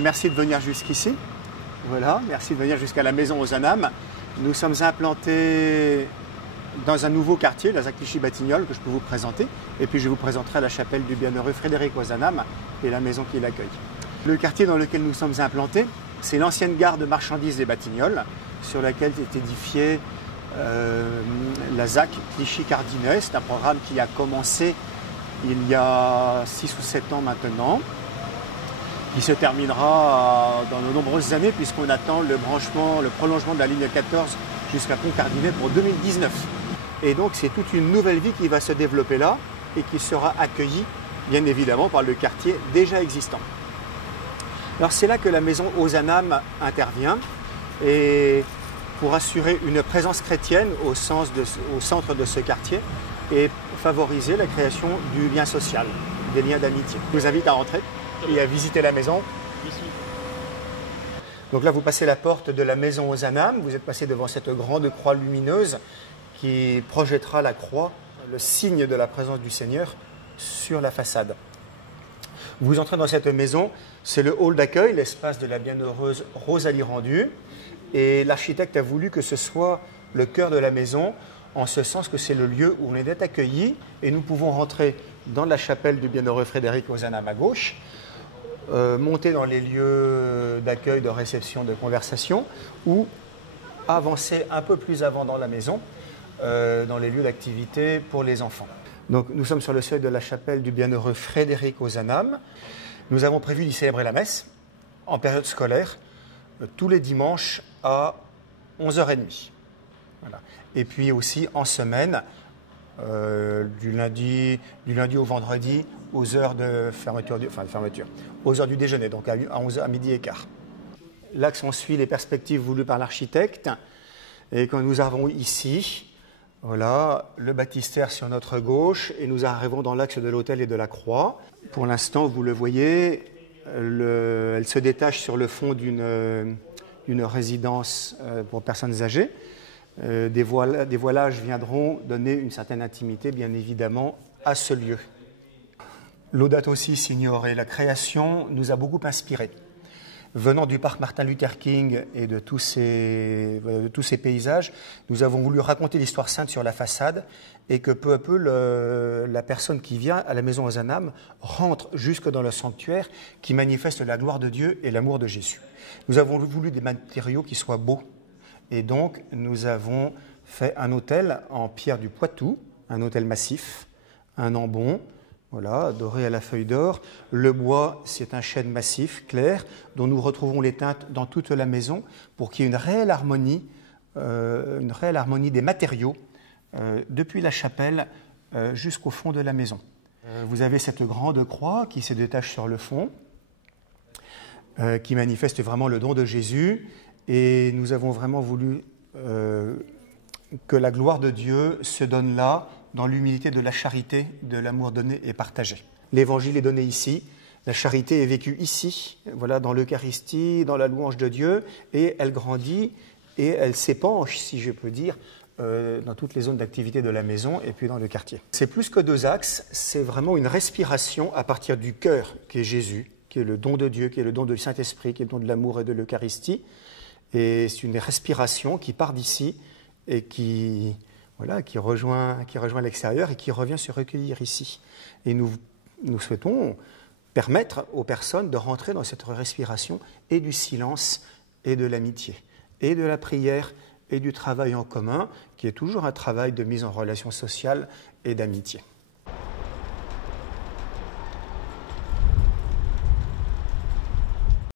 Merci de venir jusqu'ici. Voilà, merci de venir jusqu'à la maison Ozanam. Nous sommes implantés dans un nouveau quartier, la Clichy-Batignolles, que je peux vous présenter. Et puis je vous présenterai la chapelle du bienheureux Frédéric Ozanam et la maison qui l'accueille. Le quartier dans lequel nous sommes implantés, c'est l'ancienne gare de marchandises des Batignolles, sur laquelle est édifiée la ZAC Clichy-Cardinet. C'est un programme qui a commencé il y a 6 ou 7 ans maintenant, qui se terminera dans de nombreuses années, puisqu'on attend le prolongement de la ligne 14 jusqu'à Pont-Cardinet pour 2019. Et donc c'est toute une nouvelle vie qui va se développer là et qui sera accueillie bien évidemment par le quartier déjà existant. Alors c'est là que la maison Ozanam intervient, et pour assurer une présence chrétienne au centre de ce quartier et favoriser la création du lien social, des liens d'amitié. Je vous invite à rentrer et à visiter la maison. Donc là, vous passez la porte de la maison Ozanam, vous êtes passé devant cette grande croix lumineuse qui projettera la croix, le signe de la présence du Seigneur, sur la façade. Vous entrez dans cette maison, c'est le hall d'accueil, l'espace de la bienheureuse Rosalie Rendu, et l'architecte a voulu que ce soit le cœur de la maison, en ce sens que c'est le lieu où on est accueilli, et nous pouvons rentrer dans la chapelle du bienheureux Frédéric Ozanam à gauche, monter dans les lieux d'accueil, de réception, de conversation, ou avancer un peu plus avant dans la maison, dans les lieux d'activité pour les enfants. Donc nous sommes sur le seuil de la chapelle du bienheureux Frédéric Ozanam. Nous avons prévu d'y célébrer la messe en période scolaire, tous les dimanches à 11h30. Voilà. Et puis aussi en semaine, du lundi au vendredi, aux heures de fermeture, aux heures du déjeuner, donc à 11h, à midi et quart. L'axe, on suit les perspectives voulues par l'architecte, et quand nous arrivons ici, voilà, le baptistère sur notre gauche, et nous arrivons dans l'axe de l'autel et de la croix. Pour l'instant, vous le voyez, elle se détache sur le fond d'une résidence pour personnes âgées. Des voilages viendront donner une certaine intimité, bien évidemment, à ce lieu. Laudato si, Signore, la création nous a beaucoup inspirés. Venant du parc Martin Luther King et de tous ces paysages, nous avons voulu raconter l'histoire sainte sur la façade, et que peu à peu, la personne qui vient à la maison Ozanam rentre jusque dans le sanctuaire qui manifeste la gloire de Dieu et l'amour de Jésus. Nous avons voulu des matériaux qui soient beaux, et donc nous avons fait un autel en pierre du Poitou, un autel massif, un ambon, voilà, doré à la feuille d'or. Le bois, c'est un chêne massif, clair, dont nous retrouvons les teintes dans toute la maison pour qu'il y ait une réelle harmonie des matériaux depuis la chapelle jusqu'au fond de la maison. Vous avez cette grande croix qui se détache sur le fond, qui manifeste vraiment le don de Jésus, et nous avons vraiment voulu que la gloire de Dieu se donne là, dans l'humilité de la charité, de l'amour donné et partagé. L'évangile est donné ici, la charité est vécue ici, voilà, dans l'Eucharistie, dans la louange de Dieu, et elle grandit et elle s'épanche, si je peux dire, dans toutes les zones d'activité de la maison et puis dans le quartier. C'est plus que 2 axes, c'est vraiment une respiration à partir du cœur qui est Jésus, qui est le don de Dieu, qui est le don du Saint-Esprit, qui est le don de l'amour et de l'Eucharistie. Et c'est une respiration qui part d'ici et qui rejoint l'extérieur et qui revient se recueillir ici. Et nous souhaitons permettre aux personnes de rentrer dans cette respiration et du silence et de l'amitié, et de la prière et du travail en commun, qui est toujours un travail de mise en relation sociale et d'amitié.